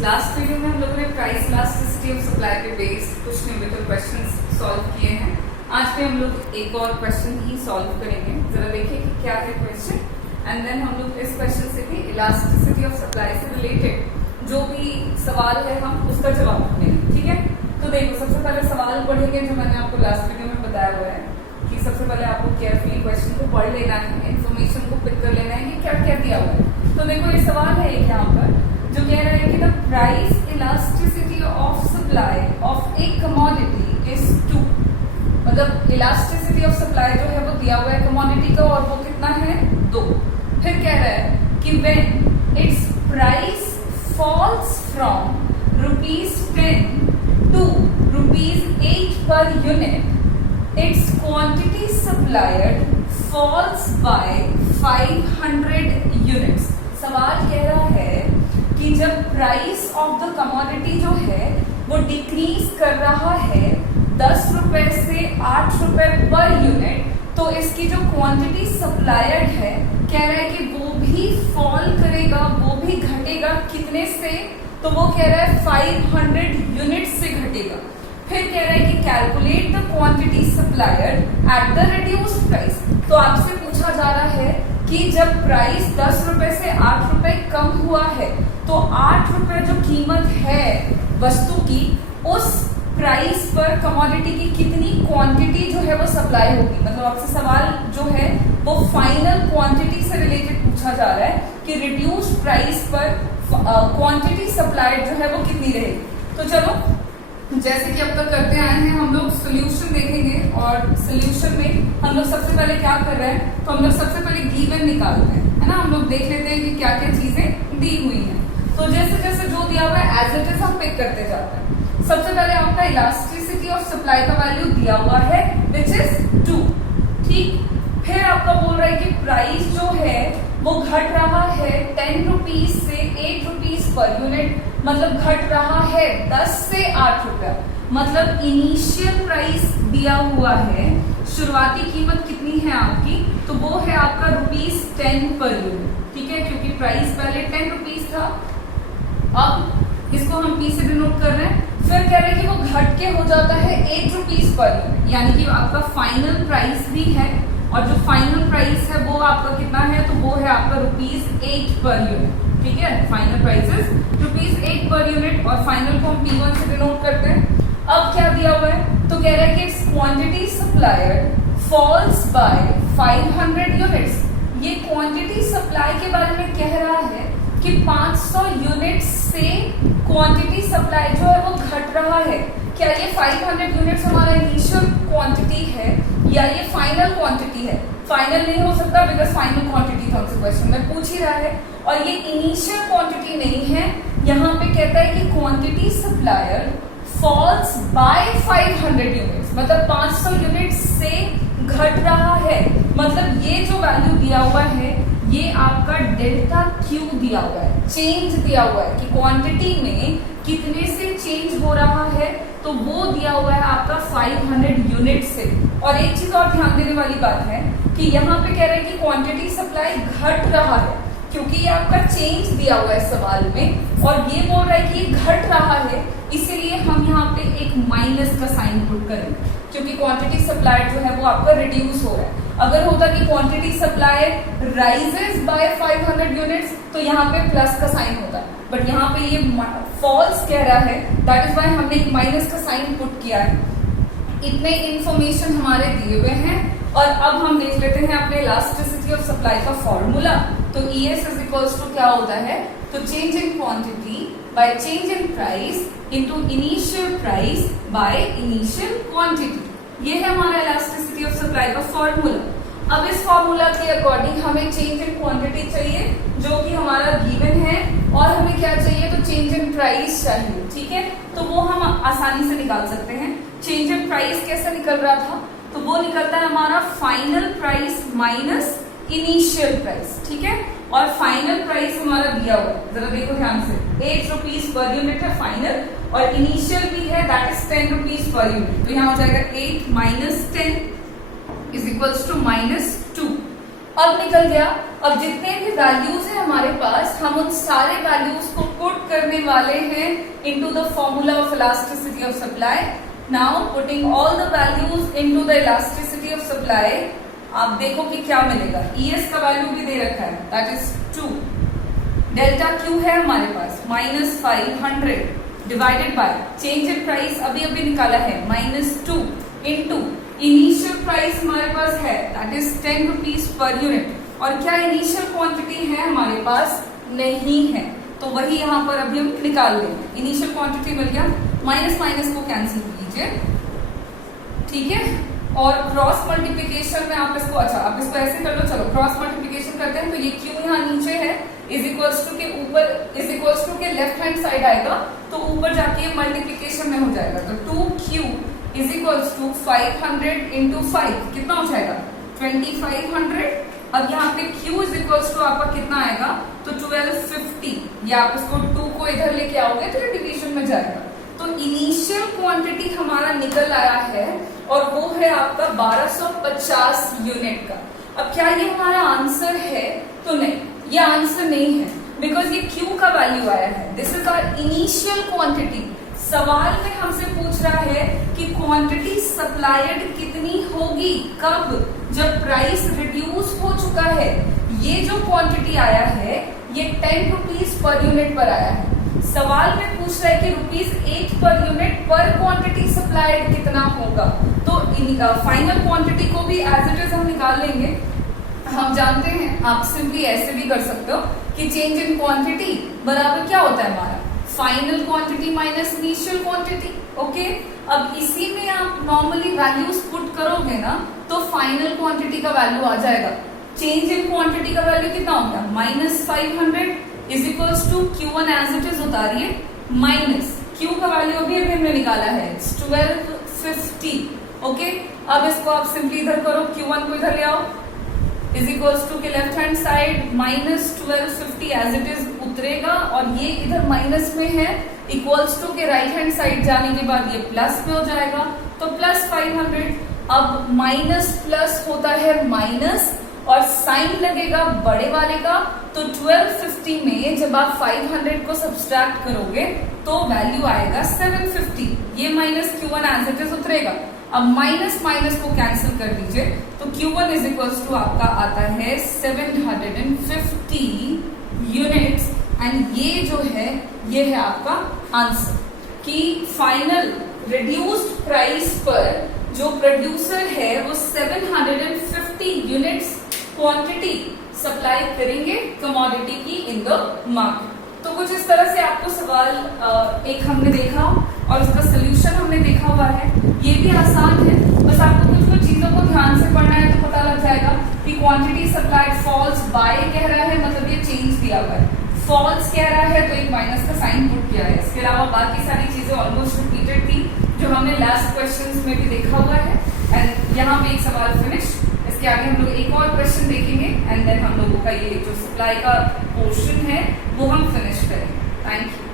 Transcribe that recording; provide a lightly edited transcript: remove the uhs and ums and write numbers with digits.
Last video में हम लोगों ने प्राइस इलास्टिसिटी ऑफ सप्लाई पे बेस्ड कुछ न्यूमेरिकल क्वेश्चंस सॉल्व किए हैं। आज भी हम लोग एक और क्वेश्चन ही सॉल्व करेंगे। जरा देखिए कि क्या है क्वेश्चन एंड देन हम लोग इस क्वेश्चन से भी इलास्टिसिटी ऑफ सप्लाई से रिलेटेड जो भी सवाल है हम उसका जवाब ढूंढेंगे। ठीक है, तो देखो सबसे पहले सवाल पढ़ेंगे जो मैंने आपको लास्ट वीडियो में बताया हुआ है कि सबसे पहले आपको केयरफुली क्वेश्चन को पढ़ लेना है, इन्फॉर्मेशन को पिक कर लेना है कि क्या क्या दिया हुआ है। तो देखो ये सवाल है एक यहाँ पर जो कह रहा है कि the price elasticity of supply of A commodity is 2। मतलब इलास्टिसिटी ऑफ सप्लाई जो है वो दिया हुआ है कमोडिटी का और वो कितना है 2। फिर कह रहा है कि when it's price falls from ₹10 to ₹8 per unit, its quantity supplied falls by 500 units। सवाल कह रहा है कि जब प्राइस ऑफ द कमोडिटी जो है वो डिक्रीज कर रहा है 10 रुपए से 8 रुपए पर यूनिट, तो इसकी जो क्वांटिटी सप्लायड है कह रहा है कि वो भी फॉल करेगा, वो भी घटेगा कितने से, तो वो कह रहा है 500 यूनिट से घटेगा। फिर कह रहा है कि calculate the quantity supplied at the reduced price. तो आपसे पूछा जा रहा है कि जब प्राइस 10 रुपए से 8 रुपए कम हुआ है तो 8 रुपए जो कीमत है वस्तु की, उस प्राइस पर कमोडिटी की कितनी क्वांटिटी जो है वो सप्लाई होगी। मतलब आपसे सवाल जो है वो फाइनल क्वांटिटी से रिलेटेड पूछा जा रहा है कि रिड्यूस्ड प्राइस पर क्वांटिटी सप्लाइड जो है वो कितनी रहेगी। तो चलो जैसे कि अब तक करते आए हैं हम लोग सोल्यूशन देखेंगे और सोल्यूशन में हम लोग सबसे पहले क्या कर रहे हैं, तो हम लोग सबसे पहले गिवन निकालते हैं, है ना। हम लोग देख लेते हैं कि क्या क्या चीजें दी हुई हैं। तो जैसे जैसे जो दिया हुआ है एज इट इज हम पिक करते जाते हैं। सबसे पहले आपका इलास्टिसिटी ऑफ सप्लाई का वैल्यू दिया हुआ है विच इज 2। ठीक, फिर आपका बोल रहा है कि प्राइस जो है वो घट रहा है 10 रुपीज से 8 रुपीज पर यूनिट, मतलब घट रहा है 10 से 8 रुपया। मतलब इनिशियल प्राइस दिया हुआ है, शुरुआती कीमत कितनी है आपकी, तो वो है आपका ₹10 पर यूनिट। ठीक है, क्योंकि प्राइस पहले 10 रुपीज था, अब इसको हम पी से डिनोट कर रहे हैं। फिर कह रहे हैं कि वो घट के हो जाता है 8 रुपीज पर यूनिट, यानी कि आपका फाइनल प्राइस भी है और जो फाइनल प्राइस है वो आपका कितना है, तो वो है आपका ₹8 पर यूनिट। ठीक है, final price is ₹8 per unit और फाइनल को हम P1 से डिनोट करते हैं। अब क्या दिया हुआ है, तो कह रहा है कि its quantity supplied falls by 500 units. ये क्वांटिटी सप्लाई के बारे में कह रहा है कि 500 यूनिट से क्वांटिटी सप्लाई जो है वो घट रहा है। क्या ये 500 यूनिट्स हमारा इनिशियल क्वांटिटी है या ये फाइनल क्वांटिटी है? फाइनल नहीं हो सकता बिकॉज फाइनल क्वांटिटी तो हमसे क्वेश्चन में पूछ ही रहा है, और ये इनिशियल क्वांटिटी नहीं है। यहाँ पे कहता है कि quantity supplier falls by 500 units, मतलब 500 यूनिट से घट रहा है। मतलब ये जो वैल्यू दिया हुआ है ये आपका डेल्टा क्यू दिया हुआ है, चेंज दिया हुआ है कि क्वांटिटी में कितने से चेंज हो रहा है, तो वो दिया हुआ है आपका 500 यूनिट से। और एक चीज और ध्यान देने वाली बात है कि यहाँ पे कह रहे हैं कि क्वांटिटी सप्लाई घट रहा है, क्योंकि ये आपका चेंज दिया हुआ है सवाल में और ये बोल रहा है कि ये घट रहा है, इसीलिए हम यहाँ पे एक माइनस का साइन पुट करें, क्योंकि क्वांटिटी सप्लाई जो है वो आपका रिड्यूस हो रहा है। अगर होता कि quantity supply rises by 500 units तो यहाँ पे प्लस का साइन होता, बट यहाँ पे ये फॉल्स कह रहा है, दैट इज वाई हमने एक माइनस का साइन पुट किया है। इतने इंफॉर्मेशन हमारे दिए हुए हैं और अब हम देख लेते हैं अपने इलास्टिसिटी ऑफ सप्लाई का फॉर्मूला। तो ES इज इक्वल्स टू क्या होता है, तो change in quantity by change in price into initial price by initial quantity. ये है हमारा इलास्टिसिटी ऑफ सप्लाई का फॉर्मूला। अब इस फॉर्मूला के अकॉर्डिंग हमें चेंज इन क्वांटिटी चाहिए जो कि हमारा गिवन है, और हमें क्या चाहिए, तो चेंज इन प्राइस चाहिए। ठीक है, तो वो हम आसानी से निकाल सकते हैं। चेंज इन प्राइस कैसे निकल रहा था, तो वो निकलता है हमारा final price minus initial price. ठीक है, और फाइनल प्राइस हमारा दिया हुआ है, जरा देखो ध्यान से, 8 रुपीज पर यूनिट है फाइनल और इनिशियल भी है that is 10 rupees per unit. तो यहाँ हो जाएगा 8 माइनस 10 इज इक्वल्स टू -2। अब निकल गया। अब जितने भी वैल्यूज है हमारे पास, हम उन सारे वैल्यूज को पुट पुट करने वाले हैं into the formula of elasticity of supply. Now putting all the values into the elasticity of supply, आप देखो कि क्या मिलेगा। ES का वैल्यू भी दे रखा है, दैट इज 2। डेल्टा Q है हमारे पास -500 divided by change in price अभी अभी निकाला है -2 इंटू इनिशियल प्राइस हमारे पास है that is 10 rupees per unit. और क्या इनिशियल क्वांटिटी है हमारे पास? नहीं है, तो वही यहाँ पर अभी हम निकाल देंगे। इनिशियल क्वांटिटी मिल गया, माइनस माइनस को कैंसिल कीजिए, ठीक है। और क्रॉस मल्टीप्लीकेशन में आप इसको, अच्छा आप इसको ऐसे कर लो, चलो क्रॉस मल्टीप्लीकेशन करते हैं। तो ये Q यहाँ नीचे है इज इक्वल्स टू के ऊपर इज इक्वल्स टू के लेफ्ट हैंड साइड आएगा, तो ऊपर जाके मल्टीप्लीकेशन में हो जाएगा। तो 2Q is equals to 500 into 5 कितना हो जाएगा? 2500। अब यहाँ पे Q इज इक्वल्स टू आपका कितना आएगा? तो 1250। या आप इसको 2 को इधर लेके आओगे तो ये डिवीजन में जाएगा। तो इनिशियल क्वांटिटी हमारा निकल आया है और वो है आपका 1250 यूनिट का। अब क्या ये हमारा आंसर है? तो नहीं, ये आंसर नहीं है, बिकॉज ये Q का वैल्यू आया है। This is our initial quantity. सवाल में हमसे पूछ रहा है कि क्वांटिटी सप्लाइड कितनी होगी, कब? जब प्राइस रिड्यूस हो चुका है। ये जो क्वांटिटी आया है ये 10 रुपीज पर यूनिट पर आया है। सवाल में पूछ रहा है कि ₹8 पर यूनिट पर क्वांटिटी सप्लाइड कितना होगा। तो फाइनल क्वांटिटी को भी एज इट इज हम निकाल लेंगे। हम जानते हैं, आप सिंपली ऐसे भी कर सकते हो कि चेंज इन क्वांटिटी बराबर क्या होता है हमारा? Final quantity minus initial quantity. Okay, अब इसी में आप नॉर्मली वैल्यूज पुट करोगे ना तो फाइनल क्वांटिटी का वैल्यू आ जाएगा। चेंज इन क्वांटिटी का वैल्यू कितना होगा? -500 is equals to Q1 as it is उतारिए, माइनस Q का वैल्यू अभी हमने निकाला है 1250। ओके, अब इसको आप सिंपली इधर करो, Q1 को इधर ले आओ, इज इक्वल्स टू के left hand side -1250 as it is उतरेगा और ये इधर माइनस में है, इक्वल्स टू के राइट हैंड साइड जाने के बाद ये प्लस में हो जाएगा, तो +500। अब माइनस प्लस होता है माइनस और साइन लगेगा बड़े वाले का, तो 1250 में जब आप 500 को सब्सट्रैक्ट करोगे तो वैल्यू आएगा 750। ये minus Q1 as it is उतरेगा। अब माइनस माइनस को कैंसिल कर दीजिए, तो Q1 इज इक्वल्स टू आपका आता है 750 यूनिट्स। एंड ये जो है ये है आपका आंसर कि फाइनल रिड्यूस्ड प्राइस पर जो प्रोड्यूसर है वो 750 यूनिट्स क्वांटिटी सप्लाई करेंगे कमोडिटी की इन द मार्केट। तो कुछ इस तरह से आपको सवाल एक हमने देखा और उसका सोल्यूशन हमने देखा हुआ है। ये भी आसान है, बस आपको कुछ कुछ चीजों को ध्यान से पढ़ना है तो पता लग जाएगा कि क्वांटिटी सप्लाइड फॉल्स बाय कह रहा है, मतलब ये चेंज दिया हुआ है। फॉल्स कह रहा है तो एक माइनस का साइन पुट किया है। इसके अलावा बाकी सारी चीजें ऑलमोस्ट रिपीटेड थी जो हमने लास्ट क्वेश्चंस में भी देखा हुआ है। एंड यहाँ पे एक सवाल फिनिश। इसके आगे हम लोग एक और क्वेश्चन देखेंगे एंड देन हम लोगों का ये जो सप्लाई का पोर्शन है वो हम फिनिश करेंगे। Thank you.